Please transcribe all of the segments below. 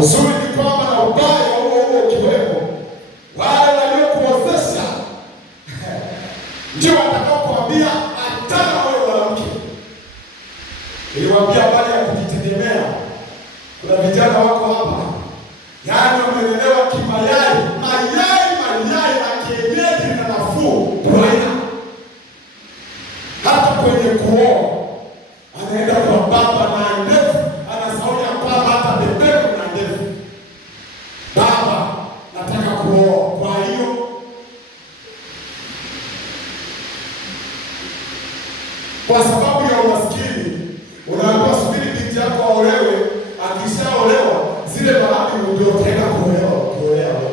uzuri ni kwamba na ubaya huo huo ukiwemo, wale waliokuozesha ndio watakapokuambia achana wewe mwanamke. Niliwaambia habari ya kujitegemea. Kuna vijana wako hapa, yaani wamelelewa kimayai, mayai na kienyeji na nafuu bwana. Hata kwenye kuoa anaenda kwa baba na ndevu, anasahau ya kwamba hata bebeku na ndevu. Baba, nataka kuoa. Kwa hiyo kwa sababu ya umaskini unaambiwa subiri binti yako aolewe. Akishaolewa zile bahati ndio utaenda kuolewa wewe.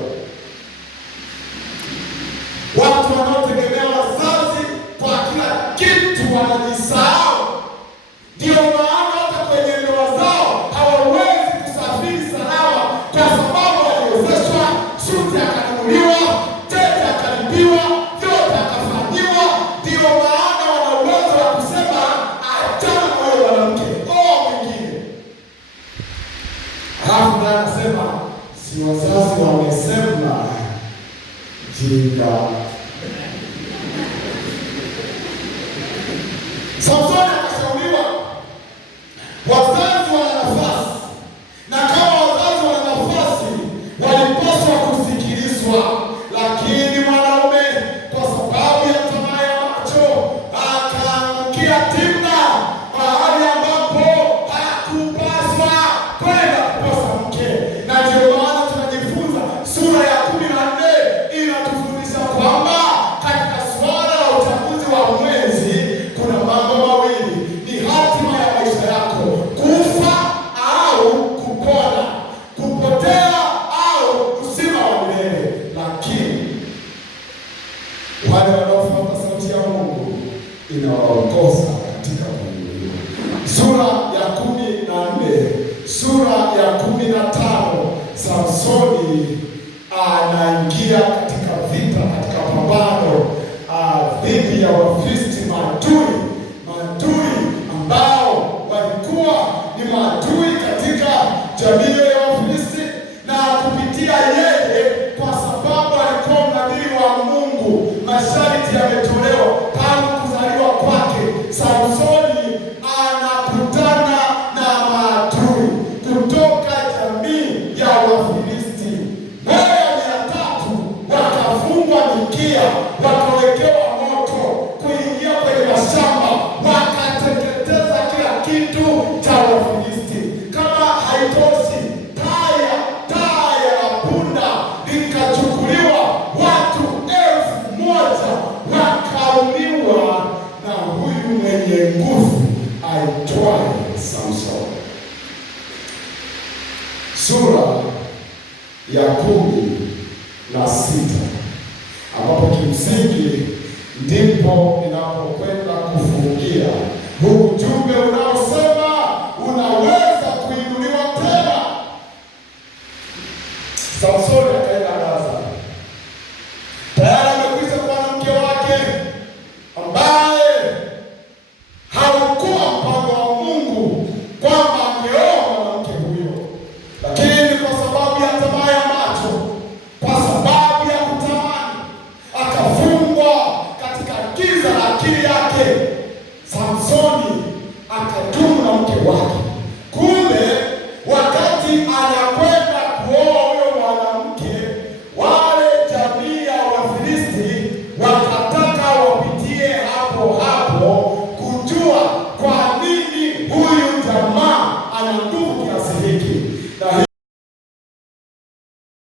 Watu wanaotegemea wazazi kwa kila kitu wanajisahau. Ndio maana hata kwenye ndoa zao hawawezi kusafiri salama, kwa sababu waliozeshwa, suti akanunuliwa, tete akalipiwa, vyote akafanyiwa. Ndio maana wana uwezo wa kusema achana na wewe mwanamke, oa mwingine. Halafu naye anasema si wazazi wamesema. Jinga. Samsoni akashauriwa wazazi wana nafasi, na kama wazazi wana nafasi walipaswa kusikilizwa. Lakini mwanaume kwa sababu ya tamaa ya macho akaangukia Timna, mahali ambapo hakupaswa kwenda kuposa mke. Na ndio maana tunajifunza sura ya 14 inatufundisha kwamba katika swala la uchaguzi wa mwenzi kuna mambo mawili, ni hatima ya maisha yako: kufa au kupona, kupotea au uzima wa milele. Lakini wale wanaofuata sauti ya Mungu inawaongoza katika kuinuliwa. Sura ya 14, sura ya 15, Samsoni anaingia katika vita, katika pambano dhidi ya Wafilisti, maadui ambao walikuwa ni maadui katika jamii ya Wafilisti. Na kupitia yeye, kwa sababu alikuwa mnadhiri wa Mungu, masharti yametolewa tangu kuzaliwa kwake. Samsoni anakutana na maadui kutoka jamii ya Wafilisti. 300 wakafungwa mikia, wakawekewa moto, kuingia kwenye mashamba, wakateketeza kila kitu cha Wafilisti. Kama haitoshi, taya la punda likachukuliwa, watu 1000 wakauliwa na huyu mwenye nguvu aitwaye Samsoni. Sura ya 16 ambapo kimsingi ndipo inapokwenda kufungia huu ujumbe unaosema unaweza kuinuliwa tena. Samsoni